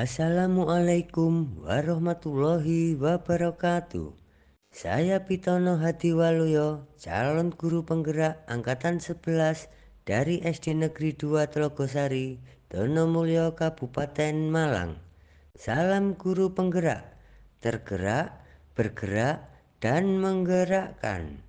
Assalamualaikum warahmatullahi wabarakatuh. Saya Pitono Hadiwaluyo, calon guru penggerak Angkatan 11 dari SD Negeri 2 Telogosari, Donomulyo, Kabupaten Malang. Salam guru penggerak, tergerak, bergerak, dan menggerakkan.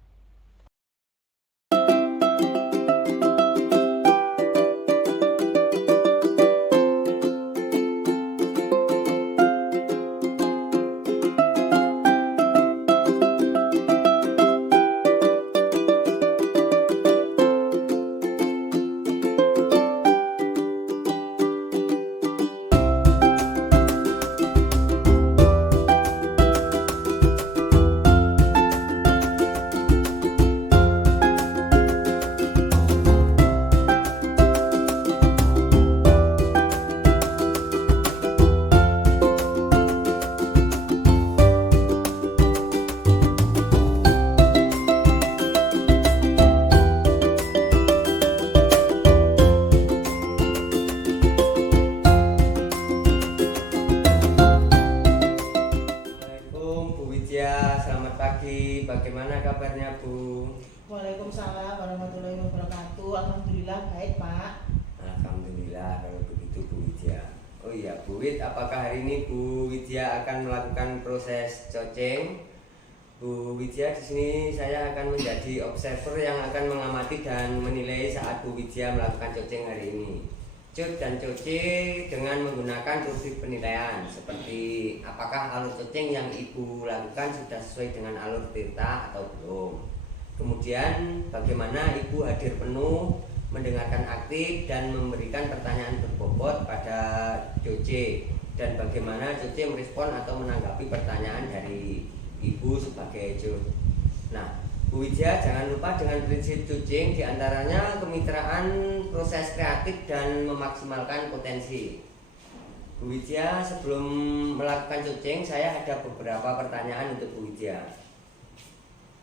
Bu Widya, selamat pagi. Bagaimana kabarnya, Bu? Waalaikumsalam warahmatullahi wabarakatuh. Alhamdulillah baik, Pak. Alhamdulillah kalau begitu, Bu Widya. Oh iya, Bu Wid, apakah hari ini Bu Widya akan melakukan proses coceng? Bu Widya, di sini saya akan menjadi observer yang akan mengamati dan menilai saat Bu Widya melakukan coceng hari ini. Cot dan coce dengan menggunakan rubrik penilaian seperti apakah alur coceng yang Ibu lakukan sudah sesuai dengan alur Tirta atau belum. Kemudian bagaimana Ibu hadir penuh, mendengarkan aktif dan memberikan pertanyaan berbobot pada coce, dan bagaimana coce merespon atau menanggapi pertanyaan dari Ibu sebagai coce. Nah, Bu Widya jangan lupa dengan prinsip coceng diantaranya kemitraan, proses kreatif, dan memaksimalkan potensi. Bu Widya, sebelum melakukan coceng saya ada beberapa pertanyaan untuk Bu Widya.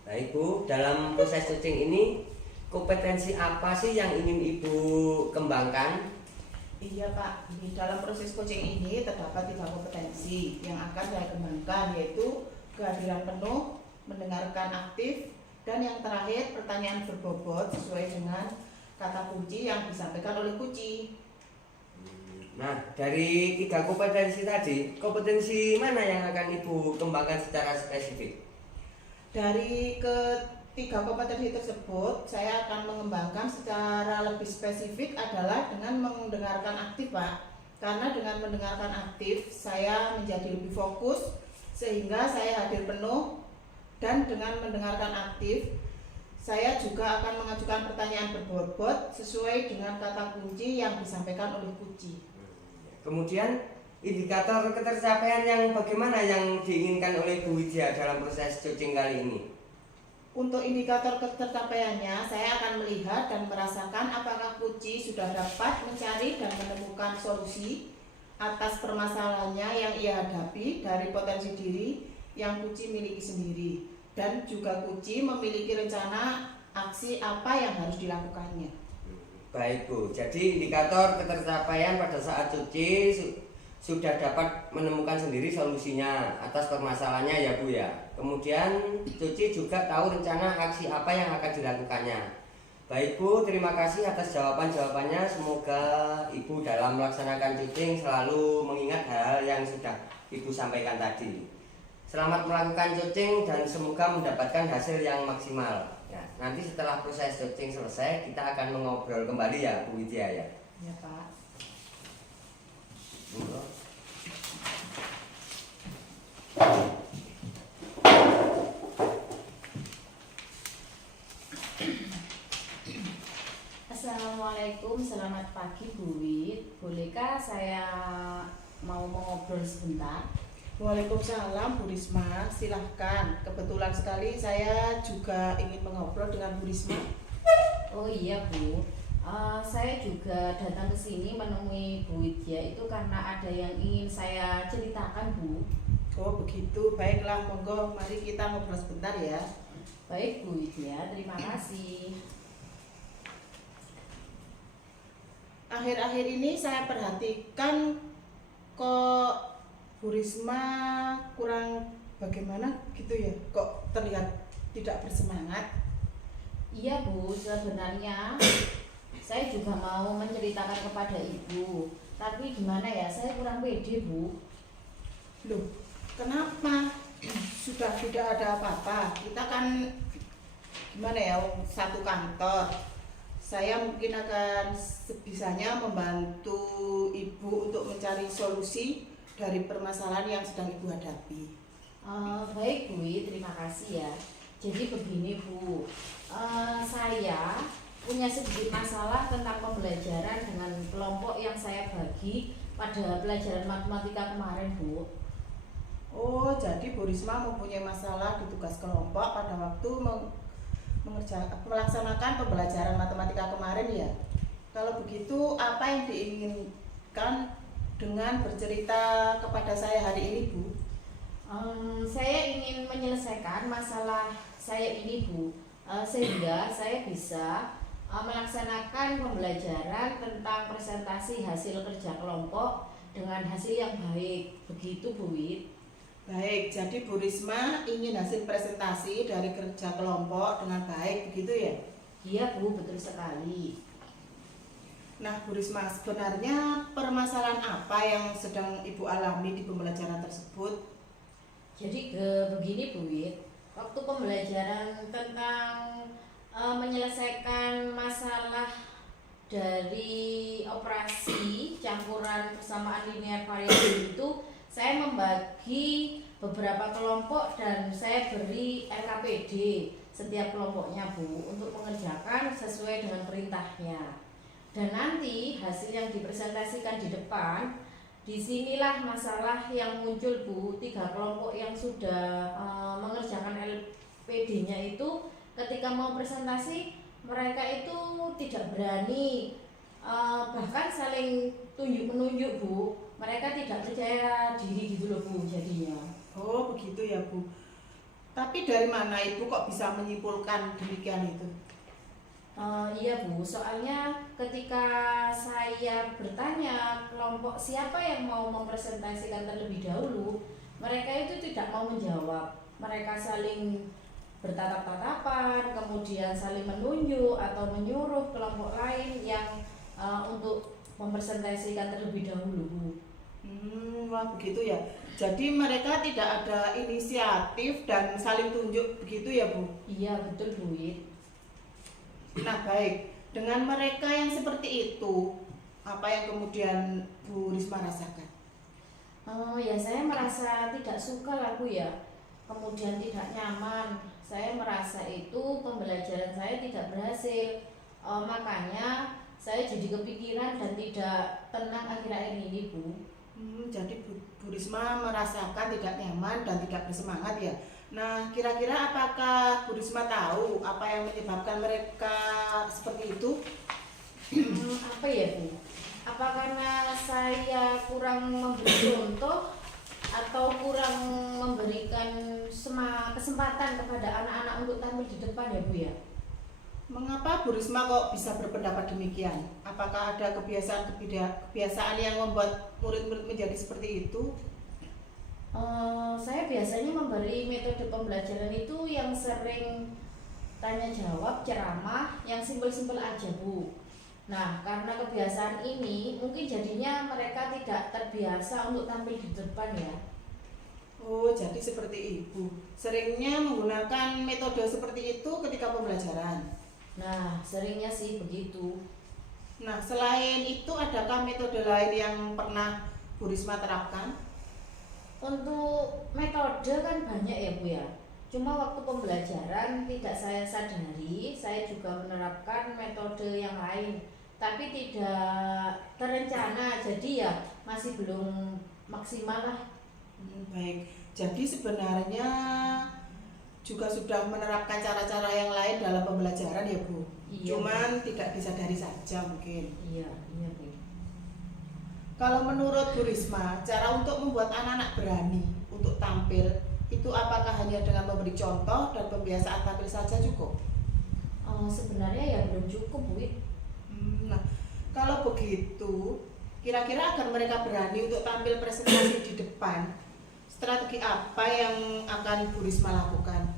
Baik Bu, dalam proses coceng ini kompetensi apa sih yang ingin Ibu kembangkan? Iya, Pak. Di dalam proses coaching ini terdapat 3 kompetensi yang akan saya kembangkan, yaitu kehadiran penuh, mendengarkan aktif, dan yang terakhir pertanyaan berbobot sesuai dengan kata kunci yang disampaikan oleh kunci. Nah, dari 3 kompetensi tadi, kompetensi mana yang akan Ibu kembangkan secara spesifik? Dari ketiga kompetensi tersebut, saya akan mengembangkan secara lebih spesifik adalah dengan mendengarkan aktif, Pak. Karena dengan mendengarkan aktif, saya menjadi lebih fokus sehingga saya hadir penuh, dan dengan mendengarkan aktif, saya juga akan mengajukan pertanyaan berbobot sesuai dengan kata kunci yang disampaikan oleh kunci. Kemudian indikator ketercapaian yang bagaimana yang diinginkan oleh Bu Widya dalam proses coaching kali ini? Untuk indikator ketercapaiannya, saya akan melihat dan merasakan apakah kunci sudah dapat mencari dan menemukan solusi atas permasalahannya yang ia hadapi dari potensi diri yang kunci miliki sendiri, dan juga kunci memiliki rencana aksi apa yang harus dilakukannya. Baik Bu, jadi indikator ketercapaian pada saat cuci sudah dapat menemukan sendiri solusinya atas permasalahannya ya Bu ya. Kemudian cuci juga tahu rencana aksi apa yang akan dilakukannya. Baik Bu, terima kasih atas jawaban-jawabannya. Semoga Ibu dalam melaksanakan cuci selalu mengingat hal-hal yang sudah Ibu sampaikan tadi. Selamat melakukan coaching dan semoga mendapatkan hasil yang maksimal. Ya, nanti setelah proses coaching selesai, kita akan mengobrol kembali ya Bu Widya ya. Ya, Pak. Assalamualaikum, selamat pagi Bu Wid. Bolehkah saya mau mengobrol sebentar? Waalaikumsalam Bu Risma, silahkan. Kebetulan sekali saya juga ingin mengobrol dengan Bu Risma. Oh iya Bu, saya juga datang ke sini menemui Bu Widya itu karena ada yang ingin saya ceritakan Bu. Oh begitu, baiklah, monggo mari kita ngobrol sebentar ya. Baik Bu Widya, terima kasih. Akhir-akhir ini saya perhatikan kok Bu Risma kurang bagaimana gitu ya? Kok terlihat tidak bersemangat? Iya Bu, sebenarnya saya juga mau menceritakan kepada Ibu. Tapi gimana ya, saya kurang pede Bu. Loh, kenapa? Sudah tidak ada apa-apa. Kita kan gimana ya, satu kantor. Saya mungkin akan sebisanya membantu Ibu untuk mencari solusi dari permasalahan yang sedang Ibu hadapi. Baik Bu, terima kasih ya. Jadi begini Bu, saya punya sedikit masalah tentang pembelajaran dengan kelompok yang saya bagi pada pelajaran matematika kemarin Bu. Oh, jadi Bu Risma mempunyai masalah di tugas kelompok pada waktu melaksanakan pembelajaran matematika kemarin ya. Kalau begitu, apa yang diinginkan dengan bercerita kepada saya hari ini, Bu? Saya ingin menyelesaikan masalah saya ini Bu, sehingga saya bisa melaksanakan pembelajaran tentang presentasi hasil kerja kelompok dengan hasil yang baik. Begitu Bu Wit. Baik, jadi Bu Risma ingin hasil presentasi dari kerja kelompok dengan baik, begitu ya? Iya Bu, betul sekali. Nah, Bu Risma, sebenarnya permasalahan apa yang sedang Ibu alami di pembelajaran tersebut? Jadi begini Bu Wit, waktu pembelajaran tentang menyelesaikan masalah dari operasi campuran persamaan linear variabel itu, saya membagi beberapa kelompok dan saya beri RKPD setiap kelompoknya Bu untuk mengerjakan sesuai dengan perintahnya. Dan nanti hasil yang dipresentasikan di depan, disinilah masalah yang muncul Bu. 3 kelompok yang sudah mengerjakan LPD-nya itu ketika mau presentasi mereka itu tidak berani, bahkan saling tunjuk-menunjuk Bu. Mereka tidak percaya diri gitu loh Bu jadinya. Oh, begitu ya Bu. Tapi dari mana Ibu kok bisa menyimpulkan demikian itu? Iya Bu, soalnya ketika saya bertanya kelompok siapa yang mau mempresentasikan terlebih dahulu, mereka itu tidak mau menjawab. Mereka saling bertatap-tatapan, kemudian saling menunjuk atau menyuruh kelompok lain yang untuk mempresentasikan terlebih dahulu Bu. Wah begitu ya. Jadi mereka tidak ada inisiatif dan saling tunjuk begitu ya Bu? Iya betul Bu Wit. Nah baik, dengan mereka yang seperti itu, apa yang kemudian Bu Risma rasakan? Ya saya merasa tidak suka lah Bu ya, kemudian tidak nyaman. Saya merasa itu pembelajaran saya tidak berhasil, makanya saya jadi kepikiran dan tidak tenang akhir-akhir ini Bu. Jadi Bu Risma merasakan tidak nyaman dan tidak bersemangat ya. Nah kira-kira apakah Bu Risma tahu apa yang menyebabkan mereka seperti itu? Apa ya Bu? Apa karena saya kurang memberi contoh atau kurang memberikan kesempatan kepada anak-anak untuk tampil di depan ya Bu ya? Mengapa Bu Risma kok bisa berpendapat demikian? Apakah ada kebiasaan yang membuat murid-murid menjadi seperti itu? Saya biasanya memberi metode pembelajaran itu yang sering tanya jawab, ceramah, yang simpel-simpel aja Bu. Nah, karena kebiasaan ini mungkin jadinya mereka tidak terbiasa untuk tampil di depan ya. Oh, jadi seperti Ibu. Seringnya menggunakan metode seperti itu ketika pembelajaran. Nah, seringnya sih begitu. Nah, selain itu adakah metode lain yang pernah Bu Risma terapkan? Untuk metode kan banyak ya Bu ya. Cuma waktu pembelajaran tidak saya sadari, saya juga menerapkan metode yang lain. Tapi tidak terencana, jadi ya masih belum maksimal lah. Baik, jadi sebenarnya juga sudah menerapkan cara-cara yang lain dalam pembelajaran ya Bu. Iya, Cuman tidak disadari saja mungkin. Iya Bu. Kalau menurut Bu Risma, cara untuk membuat anak-anak berani untuk tampil itu apakah hanya dengan memberi contoh dan pembiasaan tampil saja cukup? Sebenarnya ya belum cukup Bu. Nah, kalau begitu Kira-kira agar mereka berani untuk tampil presentasi di depan, strategi apa yang akan Bu Risma lakukan?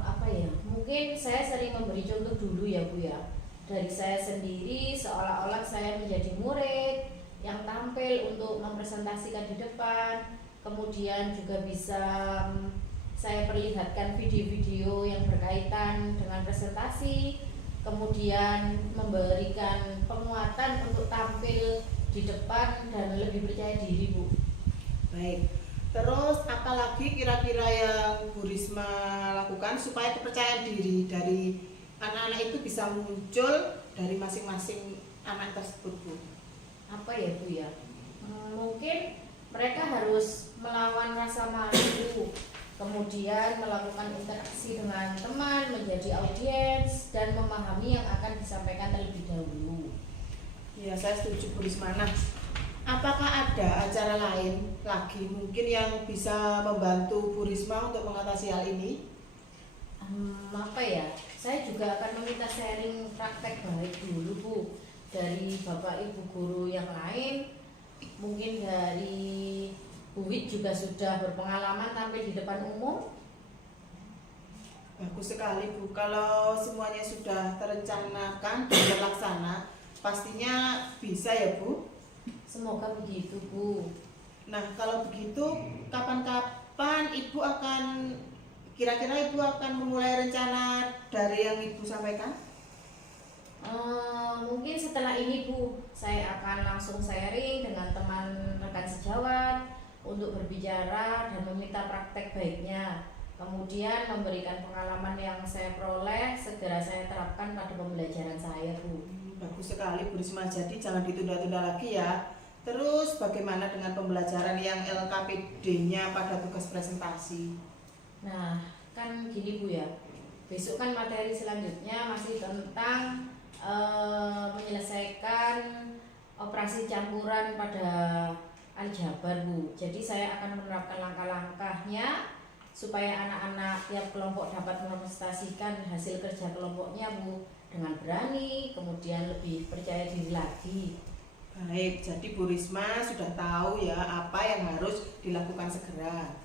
Apa ya? Mungkin saya sering memberi contoh dulu ya Bu ya. Dari saya sendiri seolah-olah saya menjadi murid yang tampil untuk mempresentasikan di depan. Kemudian juga bisa saya perlihatkan video-video yang berkaitan dengan presentasi. Kemudian memberikan penguatan untuk tampil di depan dan lebih percaya diri Bu. Baik, terus apalagi kira-kira yang Bu Risma lakukan supaya kepercayaan diri dari anak-anak itu bisa muncul dari masing-masing anak tersebut Bu? Apa ya Bu ya? Mungkin mereka harus melawan rasa malu, kemudian melakukan interaksi dengan teman, menjadi audiens, dan memahami yang akan disampaikan terlebih dahulu. Ya, saya setuju Bu Risma. Nah, apakah ada acara lain lagi mungkin yang bisa membantu Bu Risma untuk mengatasi hal ini? Apa ya? Saya juga akan meminta sharing praktek baik dulu Bu dari Bapak Ibu guru yang lain. Mungkin dari Bu Wit juga sudah berpengalaman tampil di depan umum. Bagus sekali Bu, kalau semuanya sudah terencanakan dan terlaksana, pastinya bisa ya Bu? Semoga begitu Bu. Nah, kalau begitu, kapan-kapan Ibu akan, kira-kira Ibu akan memulai rencana dari yang Ibu sampaikan? Mungkin setelah ini Bu, saya akan langsung sharing dengan teman rekan sejawat untuk berbicara dan meminta praktek baiknya. Kemudian memberikan pengalaman yang saya peroleh segera saya terapkan pada pembelajaran saya Bu. Bagus sekali Bu Risma, jadi jangan ditunda-tunda lagi ya. Terus bagaimana dengan pembelajaran yang LKPD-nya pada tugas presentasi? Nah, kan gini Bu ya, besok kan materi selanjutnya masih tentang menyelesaikan operasi campuran pada aljabar Bu. Jadi saya akan menerapkan langkah-langkahnya supaya anak-anak tiap kelompok dapat merepresentasikan hasil kerja kelompoknya Bu dengan berani, kemudian lebih percaya diri lagi. Baik, jadi Bu Risma sudah tahu ya apa yang harus dilakukan segera.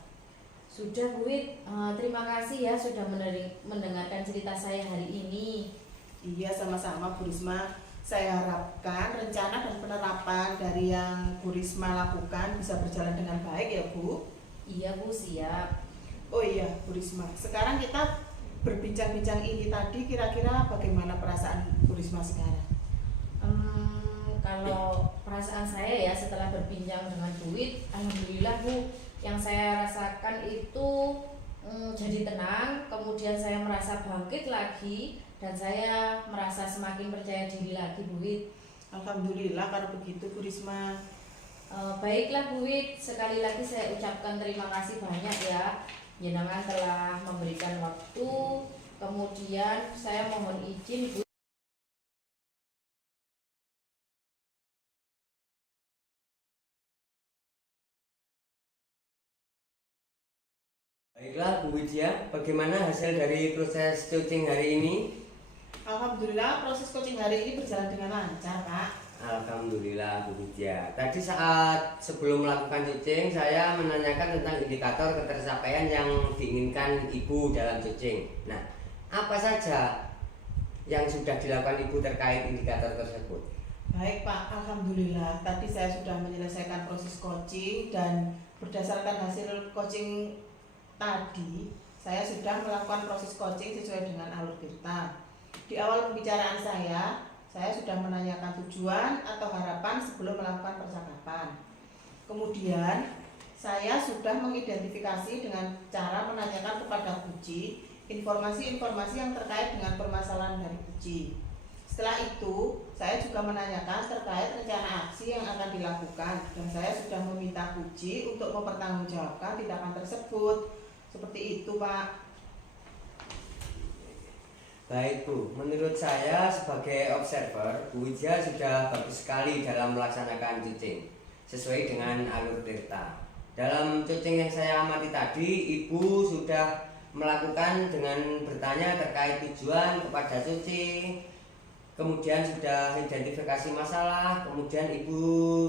Sudah Bu Wit, terima kasih ya sudah mendengarkan cerita saya hari ini. Iya, sama-sama Bu Risma. Saya harapkan rencana dan penerapan dari yang Bu Risma lakukan bisa berjalan dengan baik ya Bu. Iya Bu, siap. Oh iya Bu Risma, sekarang kita berbincang-bincang ini tadi, kira-kira bagaimana perasaan Bu Risma sekarang? Kalau perasaan saya ya setelah berbincang dengan Bu Wit, alhamdulillah Bu, yang saya rasakan itu jadi tenang, kemudian saya merasa bangkit lagi dan saya merasa semakin percaya diri lagi Bu Wit. Alhamdulillah kalau begitu Bu Risma. Baiklah Bu Wit, sekali lagi saya ucapkan terima kasih banyak ya. Jenengan telah memberikan waktu, kemudian saya mohon izin Bu. Baiklah Bu Widya, bagaimana hasil dari proses coaching hari ini? Alhamdulillah proses coaching hari ini berjalan dengan lancar Pak. Alhamdulillah Bu Widya. Tadi saat sebelum melakukan coaching, saya menanyakan tentang indikator ketercapaian yang diinginkan Ibu dalam coaching. Nah, apa saja yang sudah dilakukan Ibu terkait indikator tersebut? Baik Pak, Alhamdulillah tadi saya sudah menyelesaikan proses coaching dan berdasarkan hasil coaching tadi saya sudah melakukan proses coaching sesuai dengan alur tirta. Di awal pembicaraan saya sudah menanyakan tujuan atau harapan sebelum melakukan percakapan. Kemudian saya sudah mengidentifikasi dengan cara menanyakan kepada Puji informasi-informasi yang terkait dengan permasalahan dari Puji. Setelah itu, saya juga menanyakan terkait rencana aksi yang akan dilakukan dan saya sudah meminta Puji untuk mempertanggungjawabkan tindakan tersebut. Seperti itu Pak. Baik Bu, menurut saya sebagai observer, Bu Widya sudah bagus sekali dalam melaksanakan coaching sesuai dengan alur tirta. Dalam coaching yang saya amati tadi, Ibu sudah melakukan dengan bertanya terkait tujuan kepada coaching, kemudian sudah identifikasi masalah, kemudian Ibu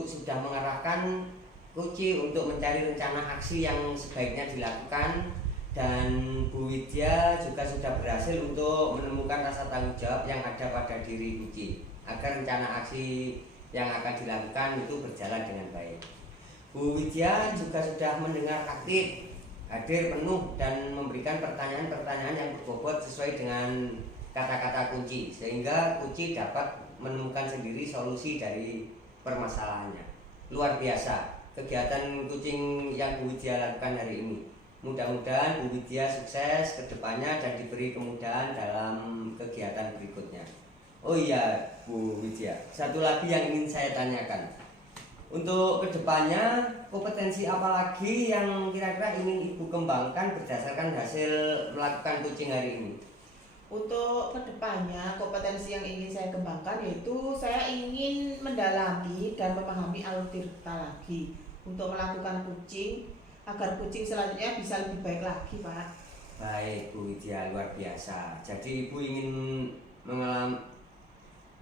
sudah mengarahkan Kuci untuk mencari rencana aksi yang sebaiknya dilakukan, dan Bu Widya juga sudah berhasil untuk menemukan rasa tanggung jawab yang ada pada diri Kuci agar rencana aksi yang akan dilakukan itu berjalan dengan baik. Bu Widya juga sudah mendengar aktif, hadir penuh, dan memberikan pertanyaan-pertanyaan yang berbobot sesuai dengan kata-kata kunci, sehingga Kuci dapat menemukan sendiri solusi dari permasalahannya. Luar biasa kegiatan kucing yang Bu Widya lakukan hari ini. Mudah-mudahan Bu Widya sukses ke depannya dan diberi kemudahan dalam kegiatan berikutnya. Oh iya Bu Widya, satu lagi yang ingin saya tanyakan. Untuk kedepannya, kompetensi apa lagi yang kira-kira ingin Ibu kembangkan berdasarkan hasil melakukan kucing hari ini? Untuk kedepannya, kompetensi yang ingin saya kembangkan yaitu saya ingin mendalami dan memahami alur tirta lagi untuk melakukan kucing agar kucing selanjutnya bisa lebih baik lagi, Pak. Baik Bu Widya, luar biasa. Jadi Ibu ingin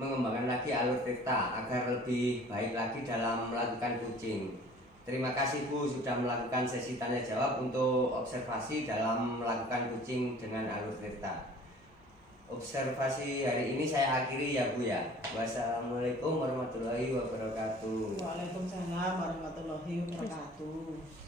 mengembangkan lagi alur tirta agar lebih baik lagi dalam melakukan kucing. Terima kasih Bu sudah melakukan sesi tanya jawab untuk observasi dalam melakukan kucing dengan alur tirta. Observasi hari ini saya akhiri ya Bu ya. Wassalamualaikum warahmatullahi wabarakatuh. Waalaikumsalam warahmatullahi wabarakatuh.